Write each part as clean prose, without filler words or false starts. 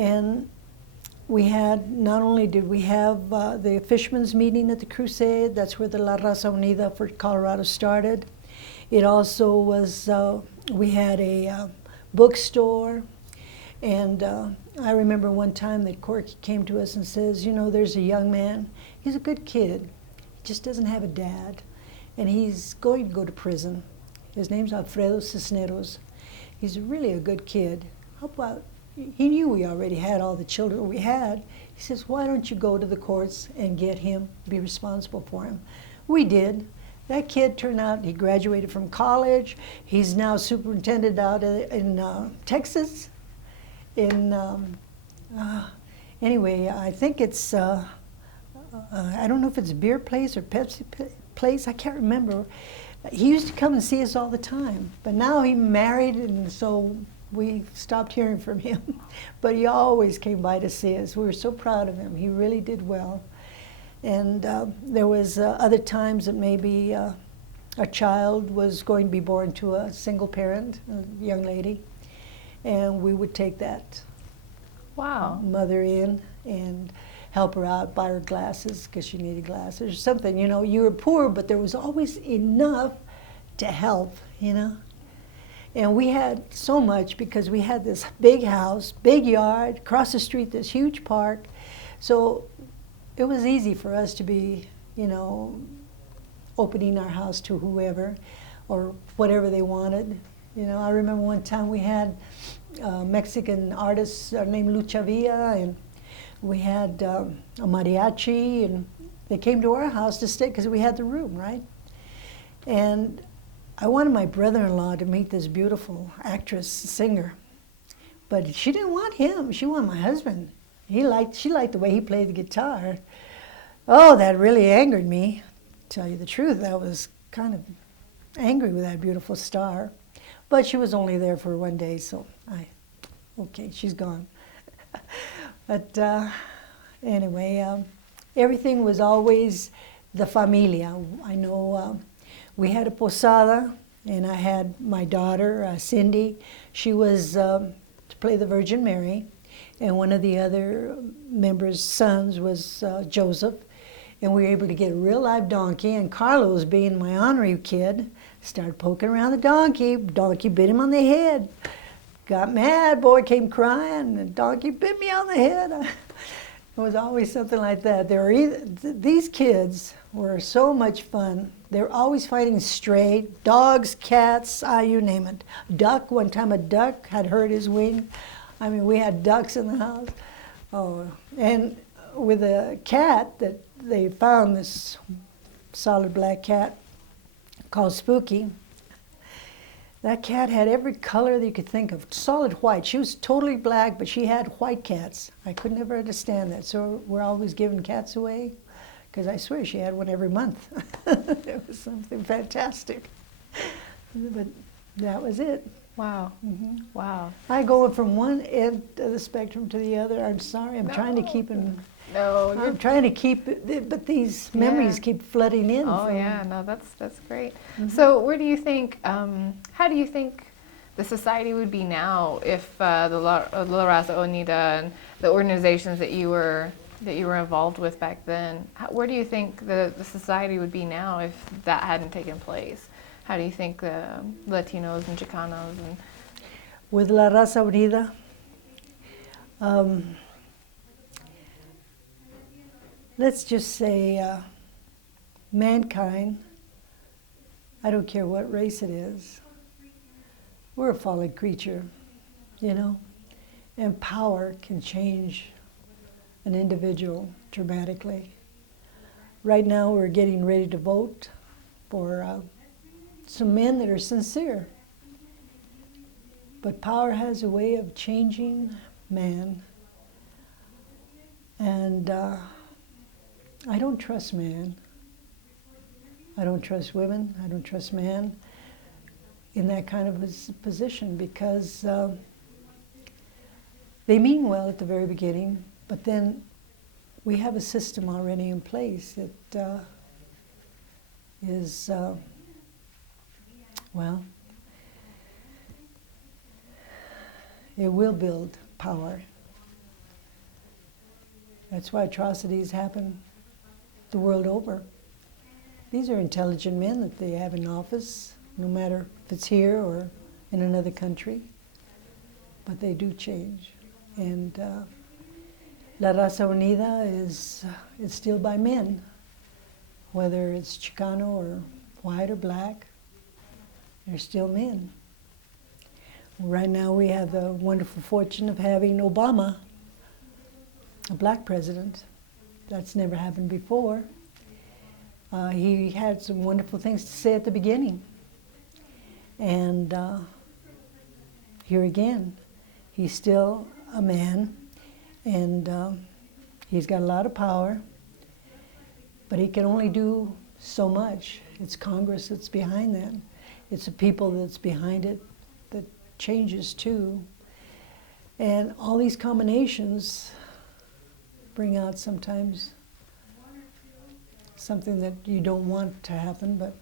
And we had, not only did we have the fishermen's meeting at the Crusade, that's where the La Raza Unida for Colorado started. It also was, we had a bookstore. And I remember one time that Corky came to us and says, you know, there's a young man, he's a good kid, he just doesn't have a dad, and he's going to go to prison. His name's Alfredo Cisneros. He's really a good kid. How about, he knew we already had all the children we had. He says, why don't you go to the courts and get him, be responsible for him? We did. That kid turned out, he graduated from college. He's now superintendent out in Texas. Anyway, I think it's, I don't know if it's a beer place or Pepsi place, I can't remember. He used to come and see us all the time, but now he married, and so we stopped hearing from him. But he always came by to see us. We were so proud of him. He really did well. And there was other times that maybe a child was going to be born to a single parent, a young lady, and we would take that mother in and help her out, buy her glasses because she needed glasses or something. You know, you were poor, but there was always enough to help, you know. And we had so much because we had this big house, big yard, across the street this huge park. So it was easy for us to be, you know, opening our house to whoever or whatever they wanted. You know, I remember one time we had a Mexican artist named Lucha Villa, and we had a mariachi, and they came to our house to stay because we had the room, right? And I wanted my brother-in-law to meet this beautiful actress, singer, but she didn't want him. She wanted my husband. She liked the way he played the guitar. Oh, that really angered me. To tell you the truth, I was kind of angry with that beautiful star. But she was only there for one day, so okay, she's gone. But anyway, everything was always the familia. I know we had a posada, and I had my daughter, Cindy. She was to play the Virgin Mary, and one of the other members' sons was Joseph. And we were able to get a real live donkey, and Carlos, being my ornery kid, started poking around the donkey. Donkey bit him on the head. Got mad, boy came crying, the donkey bit me on the head. It was always something like that. These kids were so much fun. They were always fighting stray dogs, cats, you name it. Duck, one time a duck had hurt his wing. I mean, we had ducks in the house. Oh, and with a cat that they found, this solid black cat called Spooky. That cat had every color that you could think of, solid white. She was totally black, but she had white cats. I could never understand that, so we're always giving cats away, because I swear she had one every month. It was something fantastic. But that was it. Wow. Mm-hmm. Wow. I go from one end of the spectrum to the other. I'm sorry, I'm trying to keep in. No, I'm trying to keep it, but these memories keep flooding in. Oh yeah, no, that's great. Mm-hmm. So where do you think, how do you think the society would be now if the La Raza Unida and the organizations that you were involved with back then, where do you think the society would be now if that hadn't taken place? How do you think the Latinos and Chicanos and... With La Raza Unida, let's just say mankind, I don't care what race it is, we're a fallen creature, you know? And power can change an individual dramatically. Right now we're getting ready to vote for some men that are sincere. But power has a way of changing man. And I don't trust man. I don't trust women. I don't trust man in that kind of a position, because they mean well at the very beginning, but then we have a system already in place that is, well, it will build power. That's why atrocities happen the world over. These are intelligent men that they have in office, no matter if it's here or in another country. But they do change. And La Raza Unida is it's still by men, whether it's Chicano or white or black, they're still men. Right now we have the wonderful fortune of having Obama, a black president. That's never happened before. He had some wonderful things to say at the beginning. And here again, he's still a man, and he's got a lot of power, but he can only do so much. It's Congress that's behind that. It's the people that's behind it that changes too. And all these combinations bring out sometimes something that you don't want to happen, but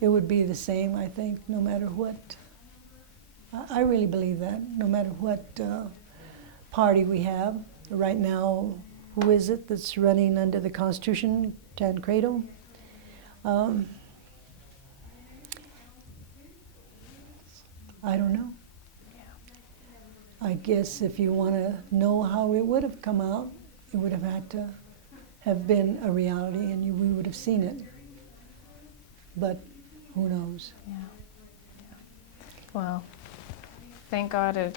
it would be the same, I think, no matter what. I really believe that, no matter what party we have. Right now, who is it that's running under the Constitution, Tancredo? I don't know. I guess if you want to know how it would have come out, it would have had to have been a reality, and we would have seen it. But who knows? Yeah. Well, thank God it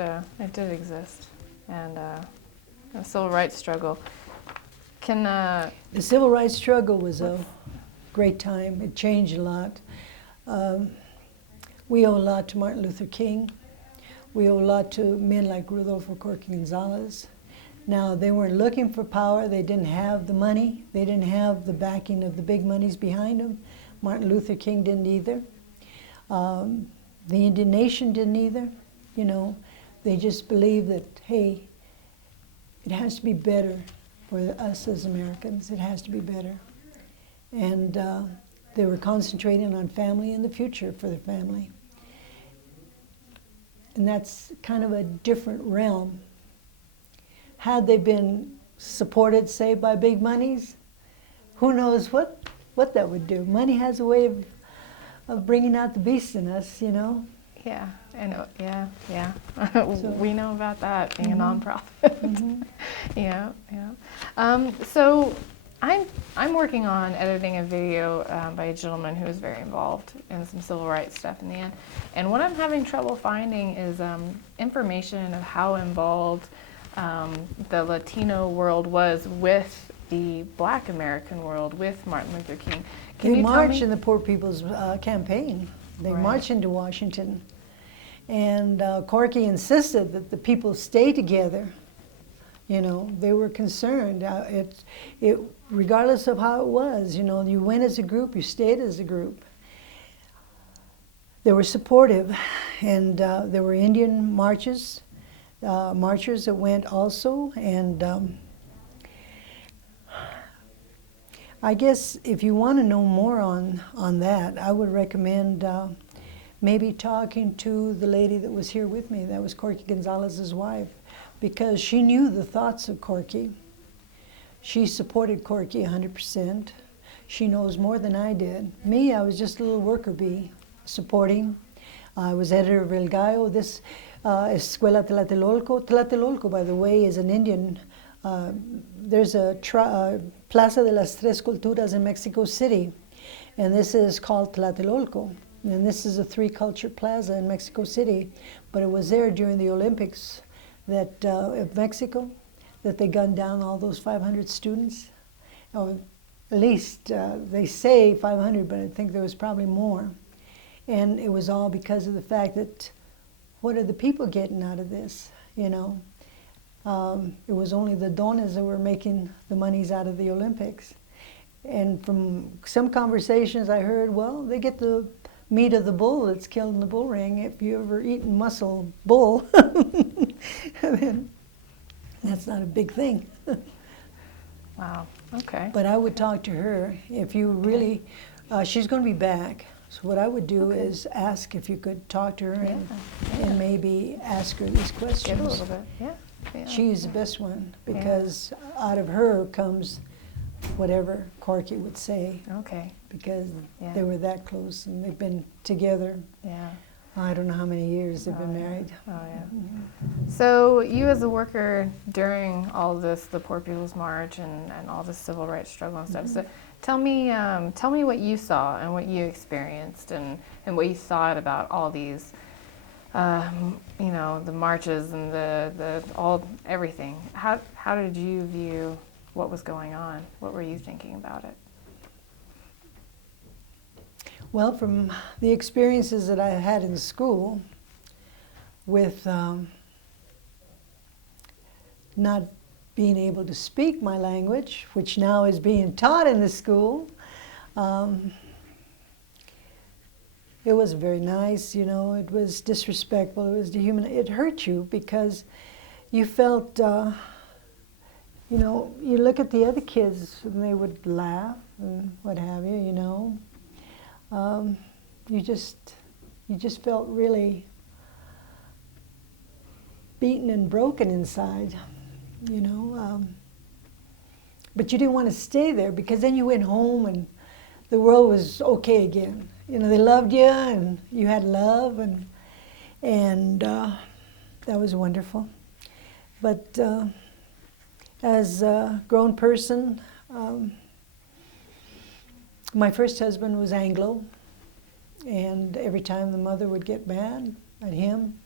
did exist, and the civil rights struggle. The civil rights struggle was a great time. It changed a lot. We owe a lot to Martin Luther King. We owe a lot to men like Rodolfo Corky Gonzalez. Now, they weren't looking for power. They didn't have the money. They didn't have the backing of the big monies behind them. Martin Luther King didn't either. The Indian Nation didn't either. You know, they just believed that, hey, it has to be better for us as Americans. It has to be better. And they were concentrating on family and the future for their family. And that's kind of a different realm. Had they been supported, say, by big monies, who knows what that would do. Money has a way of bringing out the beast in us, you know? Yeah, I know. Yeah. So, we know about that, being a nonprofit. Mm-hmm. Yeah. So I'm working on editing a video by a gentleman who is very involved in some civil rights stuff in the end. And what I'm having trouble finding is information of how involved the Latino world was with the Black American world, with Martin Luther King. They marched in the Poor People's Campaign. They Right. marched into Washington. And Corky insisted that the people stay together. You know, they were concerned. Regardless of how it was, you know, you went as a group, you stayed as a group. They were supportive, and there were Indian marchers that went also, and I guess if you want to know more on that, I would recommend maybe talking to the lady that was here with me. That was Corky Gonzalez's wife, because she knew the thoughts of Corky. She supported Corky 100%. She knows more than I did. Me, I was just a little worker bee supporting. I was editor of El Gallo. This Escuela Tlatelolco. Tlatelolco, by the way, is an Indian. There's a Plaza de las Tres Culturas in Mexico City, and this is called Tlatelolco. And this is a three-culture plaza in Mexico City, but it was there during the Olympics of Mexico that they gunned down all those 500 students. Or at least they say 500, but I think there was probably more. And it was all because of the fact that what are the people getting out of this, you know? It was only the donors that were making the monies out of the Olympics. And from some conversations I heard, well, they get the meat of the bull that's killed in the bull ring. If you ever eaten muscle bull, then that's not a big thing. Wow, okay. But I would talk to her if you really, she's going to be back. So what I would do is ask if you could talk to her and maybe ask her these questions. Get a little bit, She's the best one because out of her comes whatever Corky would say. Okay. Because they were that close and they've been together. Yeah. I don't know how many years they've been married. Oh, yeah. Mm-hmm. So you as a worker during all this, the Poor People's March and all the civil rights struggle and stuff, so tell me what you saw and what you experienced and what you thought about all these, you know, the marches and everything. How did you view what was going on? What were you thinking about it? Well, from the experiences that I had in school with not being able to speak my language, which now is being taught in the school, it was very nice, you know, it was disrespectful, it was dehumanizing. It hurt you because you felt, you know, you look at the other kids and they would laugh and what have you, you know. You just felt really beaten and broken inside, you know. But you didn't want to stay there because then you went home and the world was okay again. You know, they loved you and you had love and that was wonderful. But as a grown person, my first husband was Anglo, and every time the mother would get mad at him,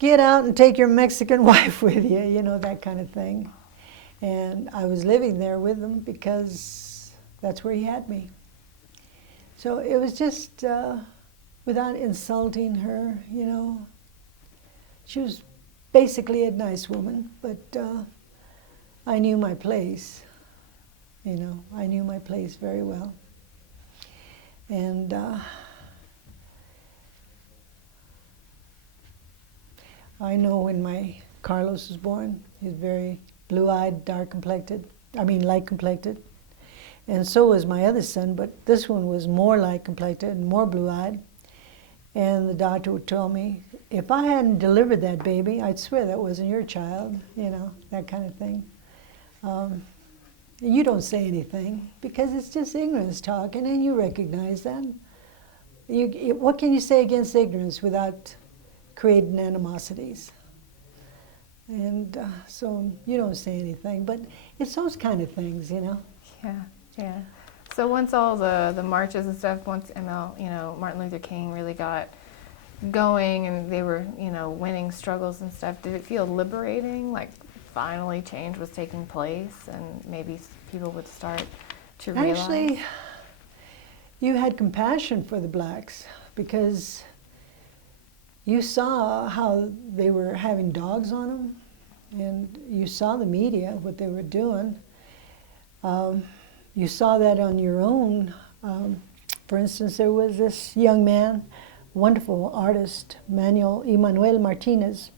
get out and take your Mexican wife with you, you know, that kind of thing. And I was living there with him because that's where he had me. So it was just, without insulting her, you know, she was basically a nice woman, but I knew my place, you know, I knew my place very well. And I know when my Carlos was born, he was very blue-eyed, dark-complected, light-complected. And so was my other son, but this one was more light-complected and more blue-eyed. And the doctor would tell me, if I hadn't delivered that baby, I'd swear that wasn't your child, you know, that kind of thing. You don't say anything because it's just ignorance talking, and you recognize that. What can you say against ignorance without creating animosities? And so you don't say anything, but it's those kind of things, you know. Yeah, yeah. So once all the marches and stuff, once Martin Luther King really got going and they were, you know, winning struggles and stuff, did it feel liberating? Like finally change was taking place and maybe people would start to realize? Actually, you had compassion for the blacks because you saw how they were having dogs on them, and you saw the media, what they were doing. You saw that on your own. For instance, there was this young man, wonderful artist, Emmanuel Martinez,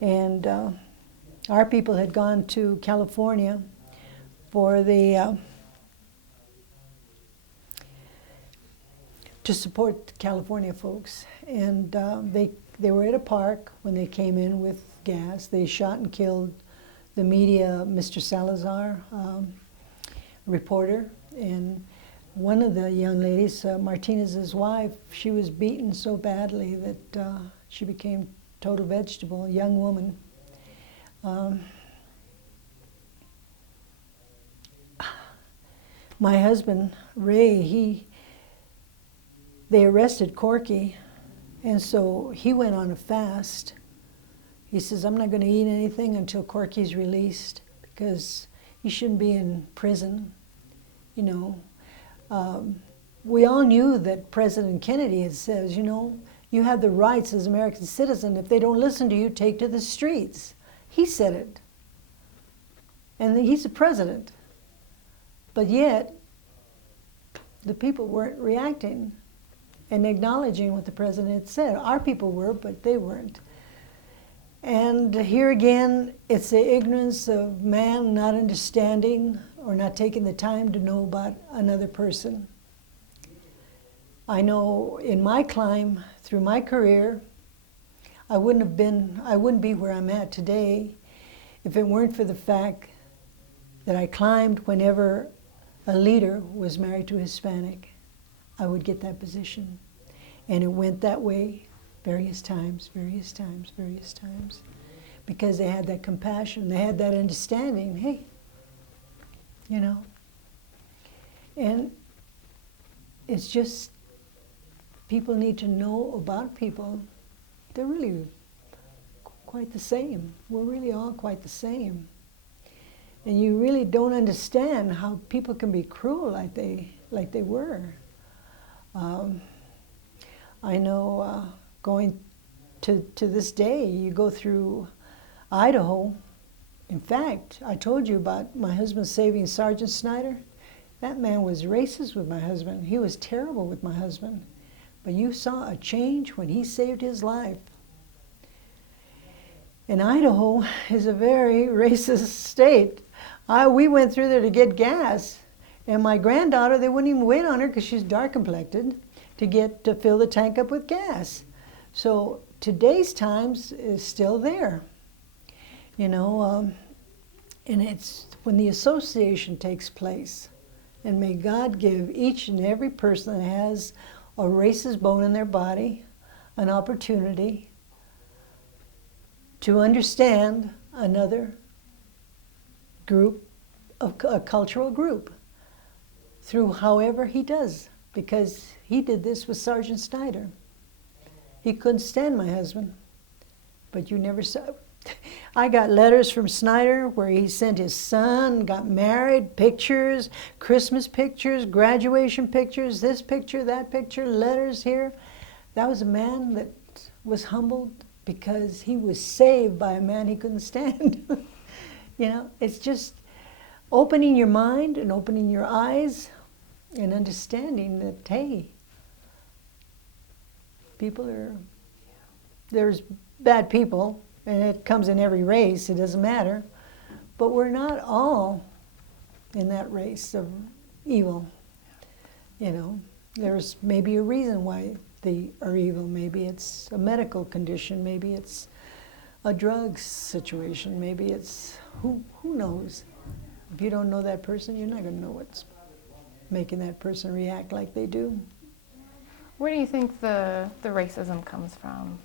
and our people had gone to California for the to support the California folks, and they were at a park when they came in with gas. They shot and killed the media, Mr. Salazar, reporter, and one of the young ladies, Martinez's wife, she was beaten so badly that she became total vegetable, a young woman. My husband, Ray, they arrested Corky, and so he went on a fast. He says, I'm not going to eat anything until Corky's released because he shouldn't be in prison, you know. We all knew that President Kennedy had said, you know, you have the rights as American citizen. If they don't listen to you, take to the streets. He said it. And he's the president. But yet, the people weren't reacting and acknowledging what the president had said. Our people were, but they weren't. And here again, it's the ignorance of man not understanding or not taking the time to know about another person. I know in my climb, through my career, I wouldn't be where I'm at today if it weren't for the fact that I climbed whenever a leader was married to a Hispanic, I would get that position. And it went that way various times, because they had that compassion, they had that understanding, hey, you know. And it's just, people need to know about people. They're really quite the same. We're really all quite the same. And you really don't understand how people can be cruel like they were. I know going to this day, you go through Idaho. In fact, I told you about my husband saving Sergeant Snyder. That man was racist with my husband. He was terrible with my husband. But you saw a change when he saved his life. And Idaho is a very racist state. We went through there to get gas, and my granddaughter, they wouldn't even wait on her because she's dark complected to fill the tank up with gas. So today's times is still there, you know, and it's when the association takes place. And may God give each and every person that has a racist bone in their body an opportunity to understand another group, a cultural group, through however he does, because he did this with Sergeant Snyder. He couldn't stand my husband, but you never saw. I got letters from Snyder where he sent his son, got married, pictures, Christmas pictures, graduation pictures, this picture, that picture, letters here. That was a man that was humbled because he was saved by a man he couldn't stand. You know, it's just opening your mind and opening your eyes and understanding that, hey, there's bad people, and it comes in every race, it doesn't matter, but we're not all in that race of evil. You know, there's maybe a reason why they are evil. Maybe it's a medical condition, maybe it's a drug situation, maybe it's, who knows? If you don't know that person, you're not going to know what's making that person react like they do. Where do you think the racism comes from?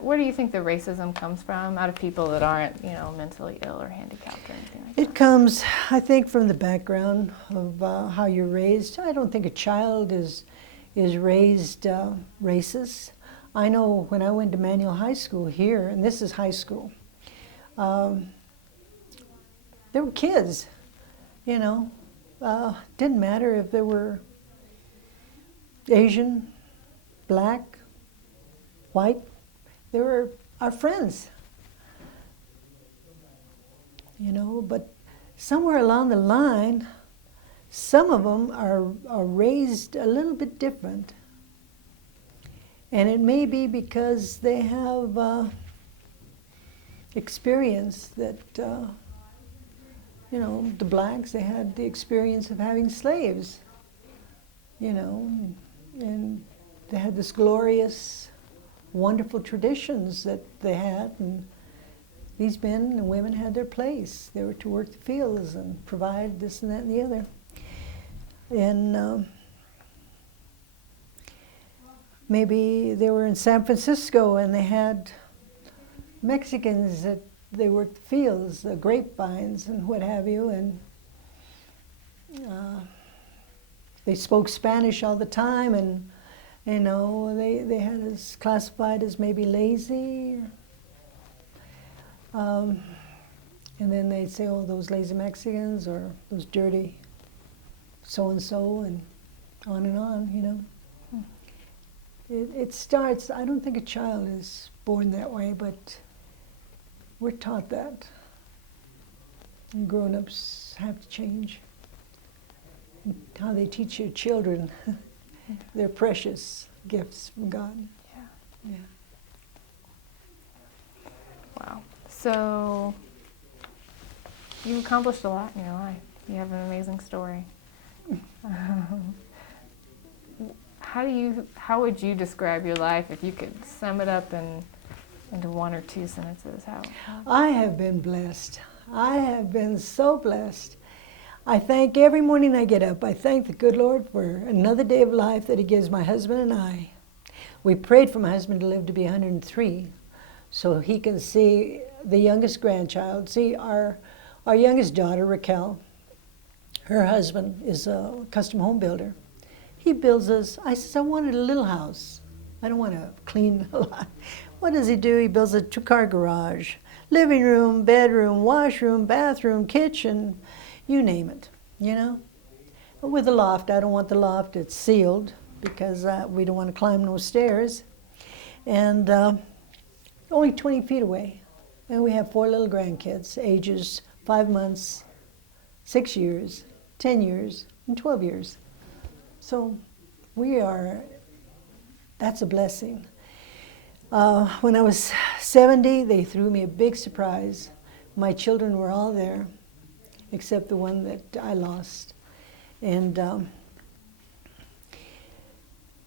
Where do you think the racism comes from out of people that aren't, you know, mentally ill or handicapped or anything like that? It comes, I think, from the background of how you're raised. I don't think a child is raised racist. I know when I went to Manual High School here, and this is high school, there were kids, you know. Didn't matter if they were Asian, black, white. They were our friends, you know. But somewhere along the line, some of them are raised a little bit different. And it may be because they have experience that, you know, the blacks, they had the experience of having slaves, you know, and they had this glorious, wonderful traditions that they had, and these men and women had their place. They were to work the fields and provide this and that and the other. And maybe they were in San Francisco and they had Mexicans that they worked the fields, the grapevines and what have you, and they spoke Spanish all the time, and you know, they had us classified as maybe lazy. And then they'd say, oh, those lazy Mexicans, or those dirty so-and-so, and on, you know. It starts, I don't think a child is born that way, but we're taught that. And grown-ups have to change. And how they teach your children, they're precious gifts from God. Yeah. Yeah. Wow. So you've accomplished a lot in your life. You have an amazing story. How would you describe your life if you could sum it up in into one or two sentences, how? I have been blessed. I have been so blessed. I thank every morning I get up. I thank the good Lord for another day of life that He gives my husband and I. We prayed for my husband to live to be 103 so he can see the youngest grandchild. See, our youngest daughter, Raquel, her husband is a custom home builder. He builds us, I says, I wanted a little house. I don't want to clean a lot. What does he do? He builds a 2-car garage, living room, bedroom, washroom, bathroom, kitchen, you name it, you know? With a loft. I don't want the loft. It's sealed because we don't want to climb no stairs. And only 20 feet away. And we have 4 little grandkids, ages 5 months, 6 years, 10 years, and 12 years. So that's a blessing. When I was 70, they threw me a big surprise. My children were all there, except the one that I lost. And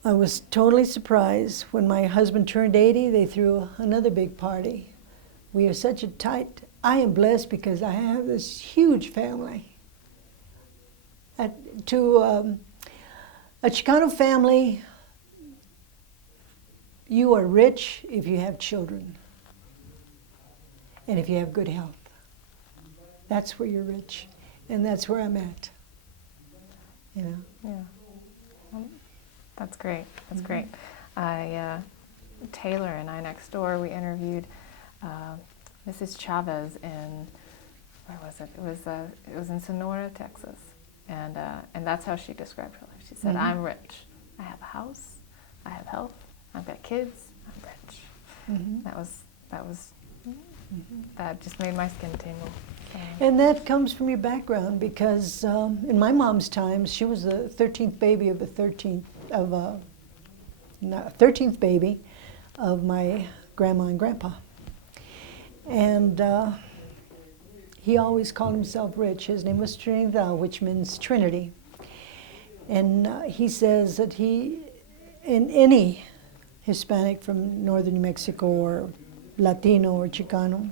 I was totally surprised. When my husband turned 80, they threw another big party. We are such a I am blessed because I have this huge family. To a Chicano family, you are rich if you have children and if you have good health. That's where you're rich, and that's where I'm at. You know. Yeah. That's great. That's great. Taylor and I next door, we interviewed Mrs. Chavez in, where was it? It was in Sonora, Texas, and that's how she described her life. She said, "I'm rich. I have a house. I have health. I've got kids. I'm rich." That just made my skin tingle. And that comes from your background because in my mom's time, she was the 13th baby of 13th baby of my grandma and grandpa. And he always called himself rich. His name was Trinidad, which means Trinity. And he says that in any Hispanic from northern New Mexico or Latino or Chicano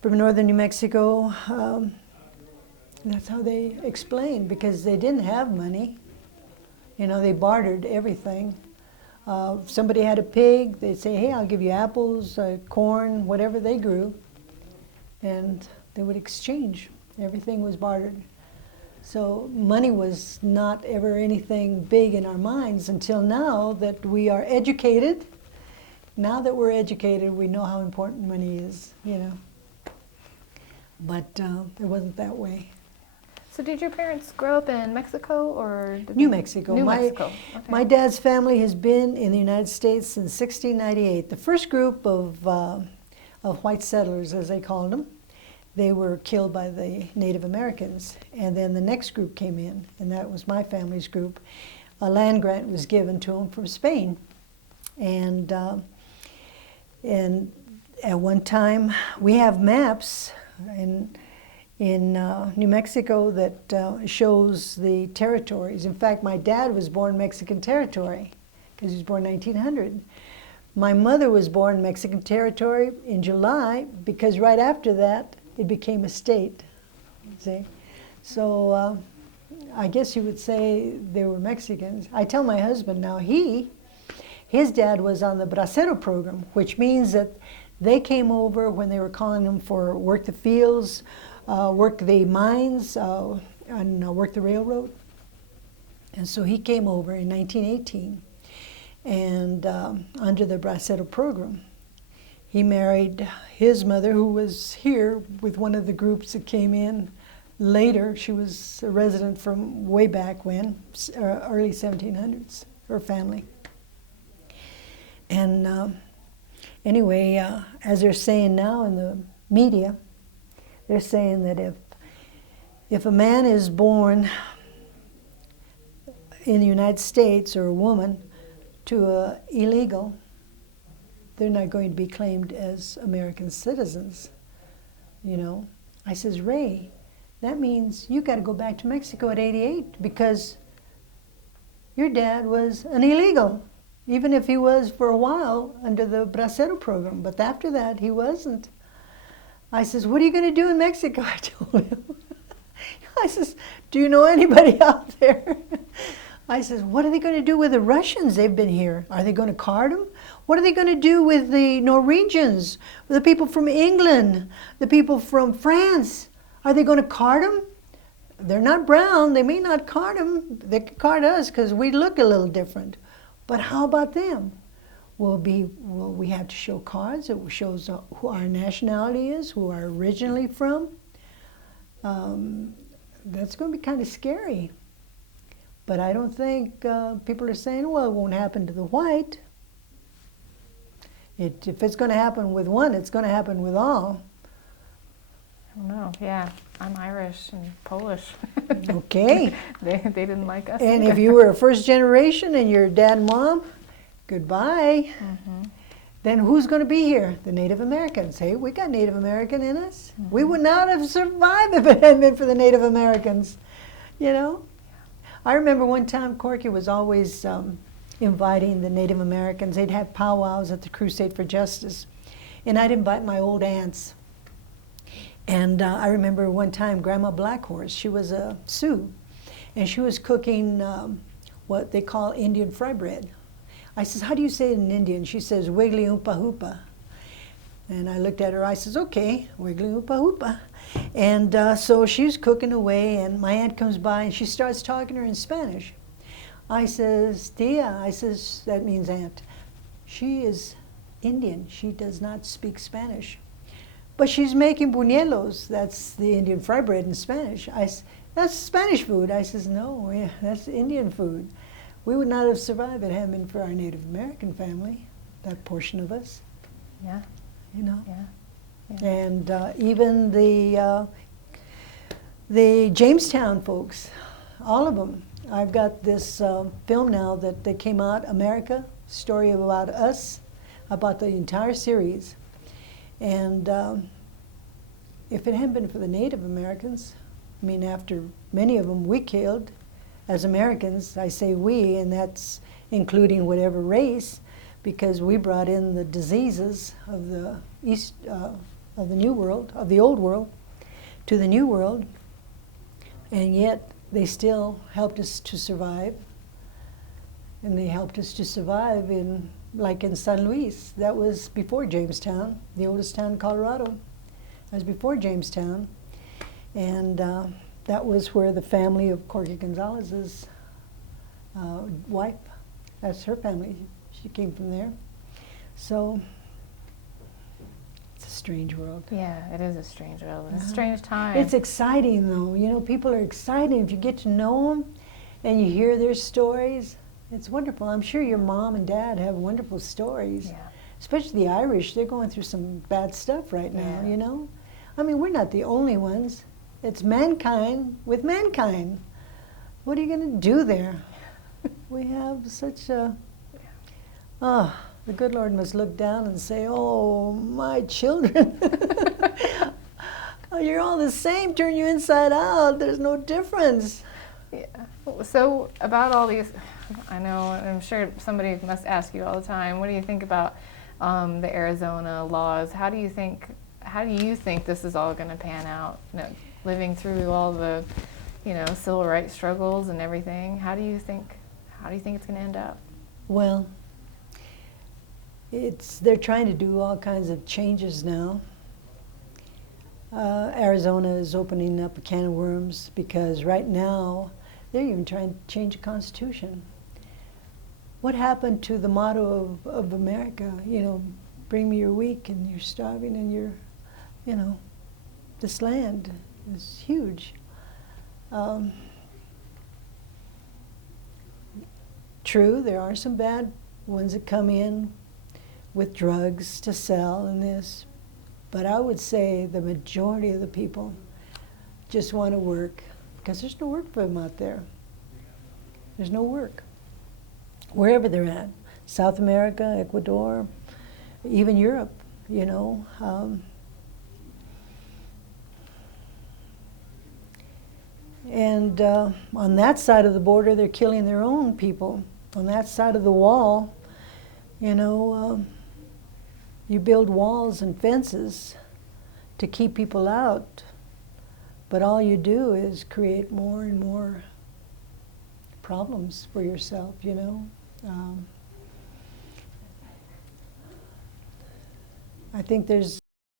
from northern New Mexico, that's how they explained, because they didn't have money. You know, they bartered everything. If somebody had a pig, they'd say, "Hey, I'll give you apples, corn, whatever they grew." And they would exchange. Everything was bartered. So money was not ever anything big in our minds until now that we are educated. Now that we're educated, we know how important money is, you know. But it wasn't that way. So did your parents grow up in Mexico or? New Mexico. New Mexico. Okay. My dad's family has been in the United States since 1698. The first group of white settlers, as they called them, they were killed by the Native Americans. And then the next group came in, and that was my family's group. A land grant was given to them from Spain. And at one time, we have maps in New Mexico that shows the territories. In fact, my dad was born Mexican territory because he was born 1900. My mother was born Mexican territory in July because right after that it became a state. See, so I guess you would say they were Mexicans. I tell my husband now his dad was on the Bracero program, which means that they came over when they were calling them for work the fields, work the mines, and work the railroad. And so he came over in 1918, and under the Bracero program. He married his mother, who was here with one of the groups that came in later. She was a resident from way back when, early 1700s, her family. And anyway, as they're saying now in the media, they're saying that if a man is born in the United States, or a woman, to illegal, they're not going to be claimed as American citizens, you know. I says, "Ray, that means you got to go back to Mexico at 88 because your dad was an illegal." even if he was for a while under the Bracero program. But after that, he wasn't. I says, what are you going to do in Mexico? I told him. I says, do you know anybody out there? I says, what are they going to do with the Russians? They've been here. Are they going to card them? What are they going to do with the Norwegians, the people from England, the people from France? Are they going to card them? They're not brown. They may not card them. They could card us because we look a little different. But how about them? Will we have to show cards that shows who our nationality is, who are originally from? That's going to be kind of scary. But I don't think people are saying, well, it won't happen to the white. If it's going to happen with one, it's going to happen with all. I don't know. Yeah, I'm Irish and Polish. Okay. They didn't like us. And either. if you were a first generation and your dad and mom, goodbye. Mm-hmm. Then who's going to be here? The Native Americans. Hey, we got Native American in us. Mm-hmm. We would not have survived if it hadn't been for the Native Americans. You know? I remember one time Corky was always inviting the Native Americans. They'd have powwows at the Crusade for Justice. And I'd invite my old aunts. And I remember one time Grandma Blackhorse, she was a Sioux, and she was cooking what they call Indian fry bread. I says, how do you say it in Indian? She says, wiggly oompa hoopa. And I looked at her, I says, okay, wiggly oompa hoopa. And so she's cooking away, and my aunt comes by, and she starts talking to her in Spanish. I says, Tia, I says, that means aunt. She is Indian. She does not speak Spanish. But she's making buñuelos. That's the Indian fry bread in Spanish. That's Spanish food. I says, no, yeah, that's Indian food. We would not have survived if it hadn't been for our Native American family, that portion of us. Yeah. You know? Yeah. Yeah. And even the Jamestown folks, all of them. I've got this film now that they came out, America, story about us, about the entire series. And if it hadn't been for the Native Americans, I mean, after many of them we killed, as Americans, I say we, and that's including whatever race, because we brought in the diseases of the East, of the New World, of the Old World, to the New World, and yet they still helped us to survive. And they helped us to survive in, like in San Luis. That was before Jamestown, the oldest town in Colorado. That was before Jamestown. And that was where the family of Corky Gonzalez's wife, that's her family. She came from there. So it's a strange world. Yeah, it is a strange world. It's a strange time. It's exciting, though. You know, people are excited. If you get to know them and you hear their stories, it's wonderful. I'm sure your mom and dad have wonderful stories. Yeah. Especially the Irish. They're going through some bad stuff right now, Yeah. you know? I mean, we're not the only ones. It's mankind with mankind. What are you going to do there? We have such a... Oh, the good Lord must look down and say, oh, my children. Oh, you're all the same. Turn you inside out. There's no difference. Yeah. So about all these, I know, I'm sure somebody must ask you all the time, what do you think about the Arizona laws? How do you think this is all going to pan out? You know, living through all the, you know, civil rights struggles and everything. How do you think it's going to end up? Well, they're trying to do all kinds of changes now. Arizona is opening up a can of worms because right now they're even trying to change the Constitution. What happened to the motto of America? You know, bring me your weak and you're starving and you're, you know, this land is huge. True, there are some bad ones that come in with drugs to sell and this, but I would say the majority of the people just want to work because there's no work for them out there. There's no work. Wherever they're at, South America, Ecuador, even Europe, you know. And on that side of the border, they're killing their own people. On that side of the wall, You know, you build walls and fences to keep people out, but all you do is create more and more problems for yourself, you know. I think there's